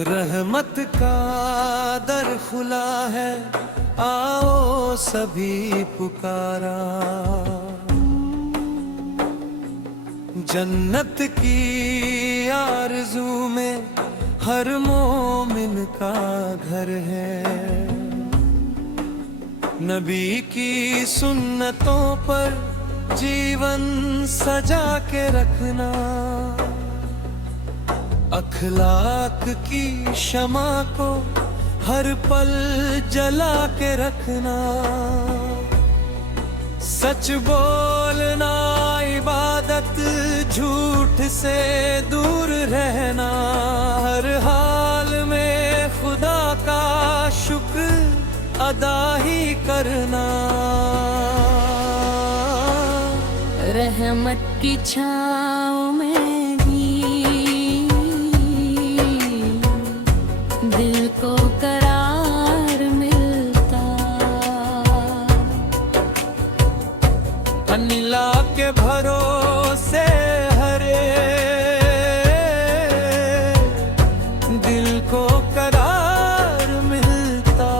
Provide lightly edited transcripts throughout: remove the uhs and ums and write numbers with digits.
रहमत का दर खुला है, आओ सभी पुकारा। जन्नत की आरज़ू में हर मोमिन का घर है। नबी की सुन्नतों पर जीवन सजा के रखना, अखलाक की शमा को हर पल जला के रखना। सच बोलना इबादत, झूठ से दूर रहना। हर हाल में खुदा का शुक्र अदा ही करना। रहमत की छाँव में दिल को करार मिलता। अनिला के भरोसे हरे दिल को करार मिलता।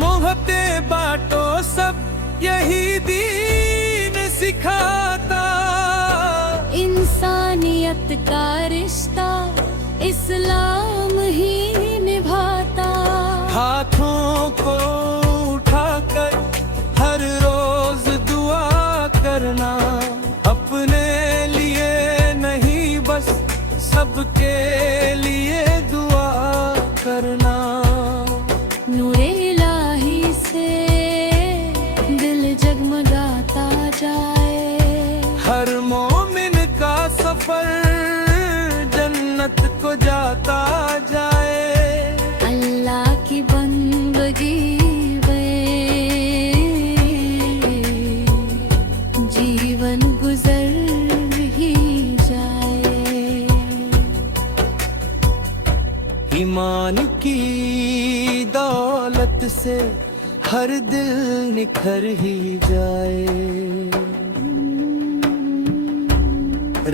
मोहब्बते बांटो सब यही दीन सिखाता। इंसानियत का रिश्ता इस्लाम ही निभाता। हाथों को उठाकर हर रोज दुआ करना। अपने लिए नहीं बस सबके लिए दुआ करना। नूरे इलाही से दिल जगमगाता जाए। हर मोमिन का सफर जन्नत को जाता जाए। अल्लाह की बंदगी में जीवन गुजर ही जाए। ईमान की दौलत से हर दिल निखर ही जाए।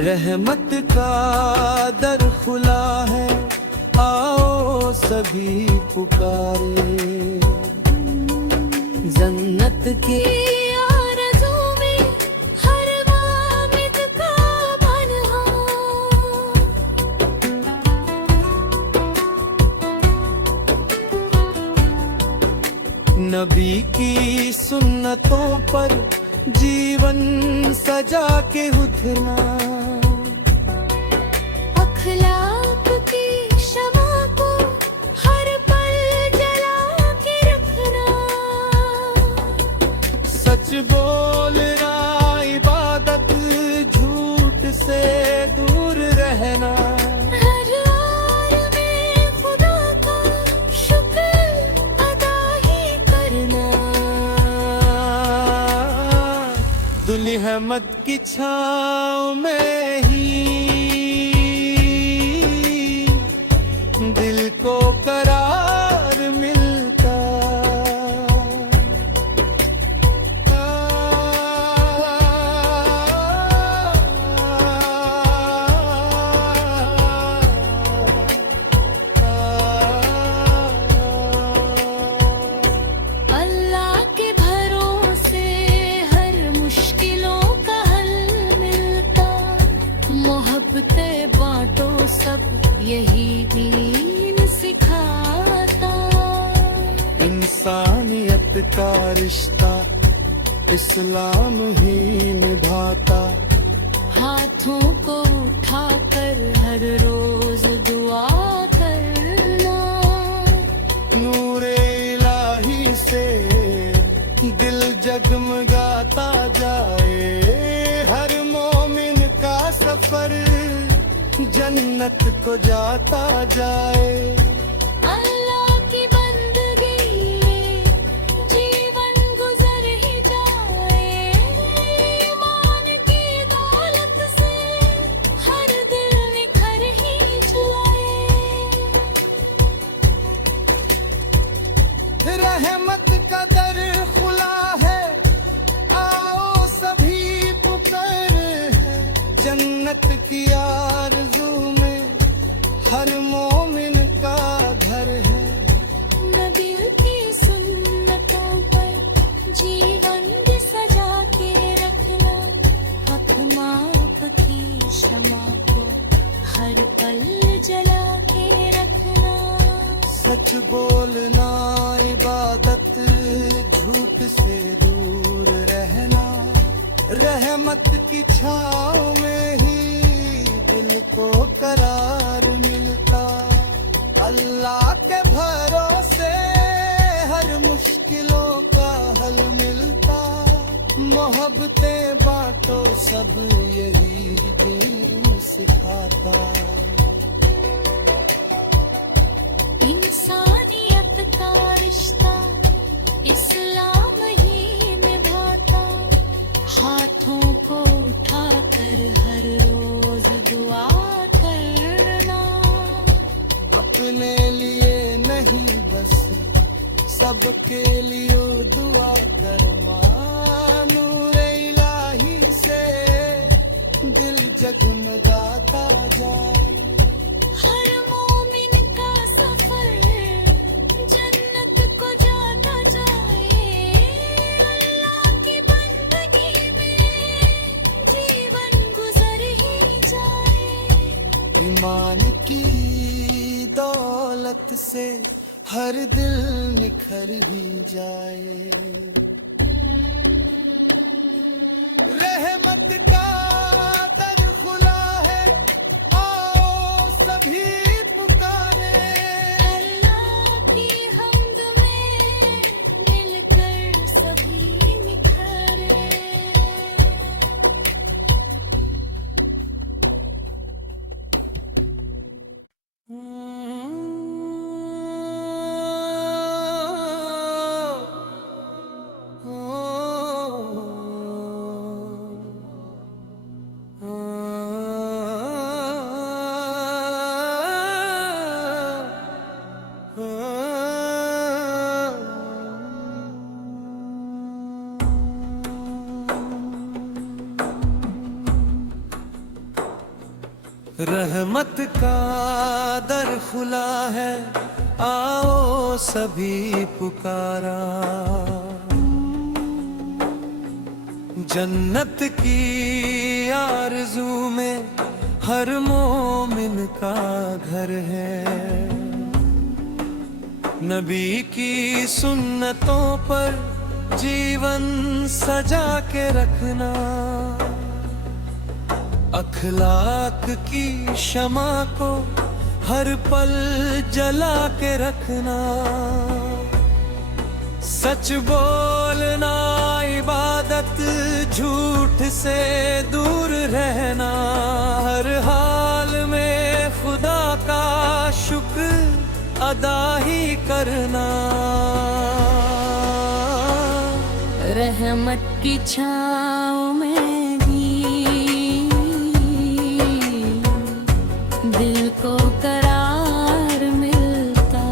रहमत का दर खुला है, आओ सभी पुकारे। जन्नत की आरज़ू में हर वामिद का बनहा। नबी की सुन्नतों पर जीवन सजा के उठना। अखलाक की शमा को हर पल जला के रखना। सच बोलना इबादत, झूठ से दूर रहना। हर हाल में खुदा का शुक्र अदा ही करना। दुल्हमत की छाँव में ही दिल को करार मिलता। अल्लाह के भरोसे हर मुश्किलों का हल मिलता। मोहब्बते बांटो सब यही दीन सिखाता। इंसानियत का रिश्ता इस्लाम ही निभाता। जगमगाता जाए। हर मोमिन का सफर जन्नत को जाता जाए। अल्लाह की बंदगी में जीवन गुजर ही जाए। ईमान की दौलत से हर दिल निखर ही जाए। रहमत का दर खुला है, आओ सभी पुकारे हैं। जन्नत की आरज़ू में हर मोमिन का घर है। नबी की सुन्नतों पर जीवन भी सजा के रखना। हक माफ की क्षमा को हर पल जला के रखना। सच बोलना इबादत, झूठ से दूर रहना। रहमत की छाँव में ही दिल को करार मिलता। अल्लाह के भरोसे हर मुश्किलों का हल मिलता। मोहब्बतें बांटो सब यही दिन सिखाता। इंसानियत का रिश्ता इस्लाम ही निभाता। हाथों को उठाकर हर रोज दुआ करना। अपने लिए नहीं बस सबके लिए दुआ करना। नूर इलाही से दिल जगमगाता जाए। हर मोमिन का सफर जन्नत को जाता जाए। अल्लाह की बंदगी में जीवन गुजर ही जाए। ईमान की दौलत से हर दिल निखर ही जाए। रहमत का दर खुला है, आओ सभी पुकारे। अल्लाह की हम्द में मिलकर सभी निखरे। रहमत का दर खुला है, आओ सभी पुकारा। जन्नत की आरज़ू में हर मोमिन का घर है। नबी की सुन्नतों पर जीवन सजा के रखना। अखलाक की शमा को हर पल जला के रखना। सच बोलना इबादत, झूठ से दूर रहना। हर हाल में खुदा का शुक्र अदा ही करना। रहमत की छाँव में दिल को करार मिलता।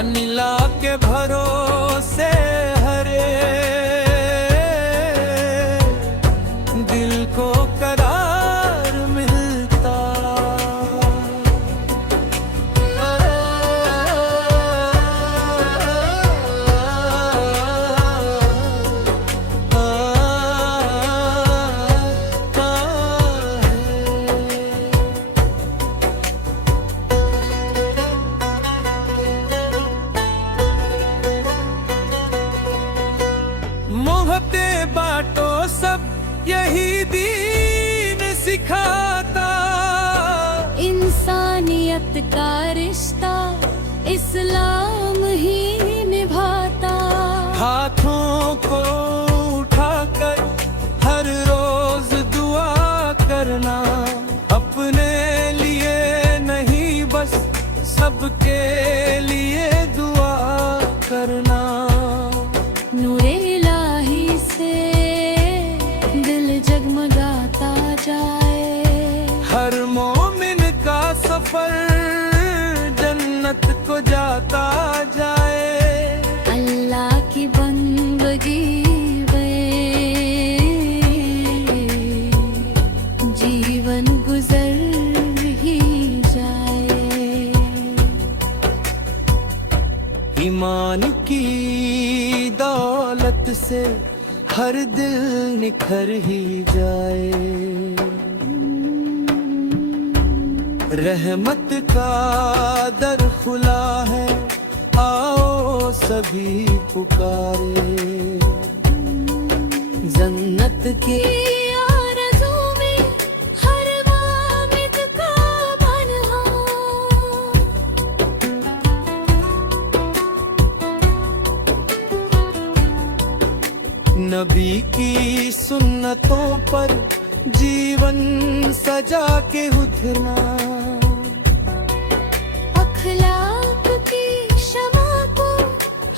अल्लाह के भरोसे हरे दिल को करार मिलता। मोहब्बतें बांटो सब यही दीन सिखाता। इंसानियत का रिश्ता इस्लाम ही निभा को उठाकर हर रोज दुआ करना, अपने लिए नहीं बस सबके लिए दुआ करना। नूरे इलाही से दिल जगमगाता जाए, हर मोमिन का सफर जन्नत को जाता जाए। अल्लाह की बंदगी जीवन गुजर ही जाए। ईमान की दौलत से हर दिल निखर ही जाए। रहमत का दर खुला है, आओ सभी पुकारे। जन्नत की आरज़ू में हर वामिद का बनहा, नबी की सुन्नतों पर जीवन सजा के उधरना। अखलाक की शमा को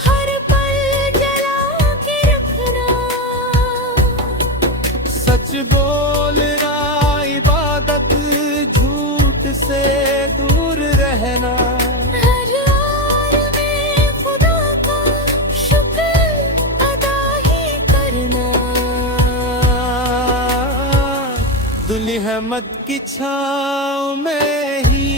हर पल जला के रखना, सच बोलना इबादत झूठ से दूर रहना। हर हाल में खुदा का शुक्र अदा ही करना। दुल्हमत की छाँव में ही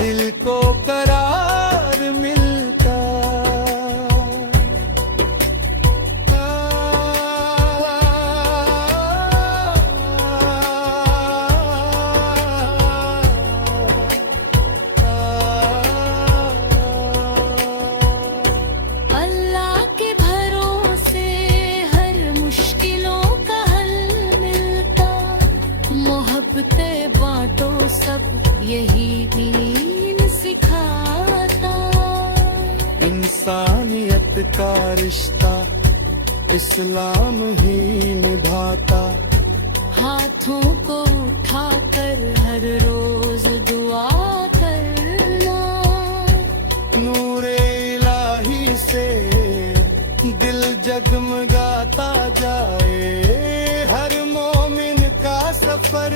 दिल को करार मिलता। अल्लाह के भरोसे हर मुश्किलों का हल मिलता, मोहब्बतें बांटो सब यही दीन सिखाता। इंसानियत का रिश्ता इस्लाम ही निभाता। हाथों को उठाकर हर रोज दुआ करना, नूरे इलाही से दिल जगमगाता जाए। हर मोमिन का सफर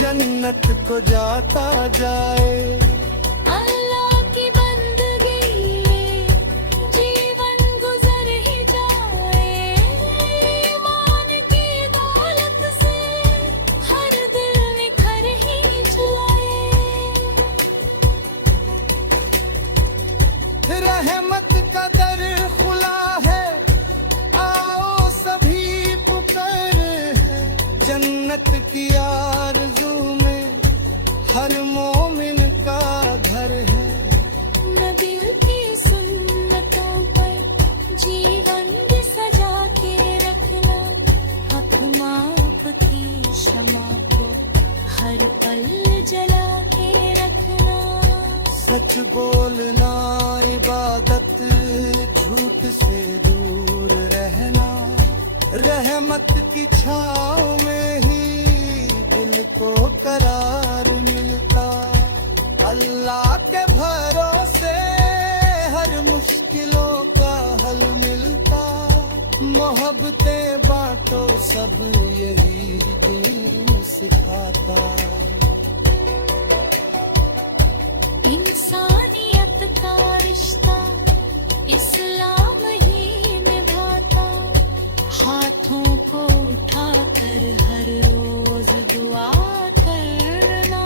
जन्नत को जाता जाए। अल्लाह की बंदगी में जीवन गुजर ही जाए। ईमान की दौलत से हर दिल निखर ही जाए। रहमत का दर खुला है, आओ सभी पुकार है। जन्नत की आरज़ू में हर मोमिन का घर है। नबी की सुन्नतों पर जीवन भी सजा के रखना, हक माफ की क्षमा को हर पल जला के रखना। सच बोलना इबादत झूठ से दूर रहना। रहमत की छाँव में ही दिल को करार मिलता। अल्लाह के भरोसे हर मुश्किलों का हल मिलता। मोहब्बतें बांटो सब यही दीन सिखाता। इंसानियत का रिश्ता इस्लाम ही निभाता। हाथों को उठाकर हर रोज दुआ करना,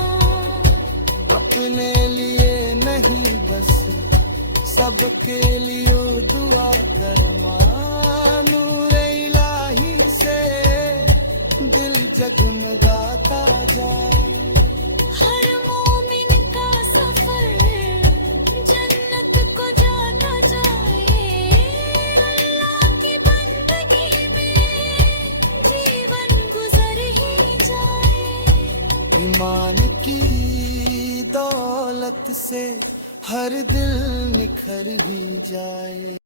अपने लिए नहीं बस सबके लिए दुआ करना। नूरे इलाही से दिल जगमगाता जाए। हर मोमिन का सफर जन्नत को जाता जाए। अल्लाह की बंदगी में जीवन गुजर ही जाए। ईमान की दौलत से हर दिल निखर ही जाए।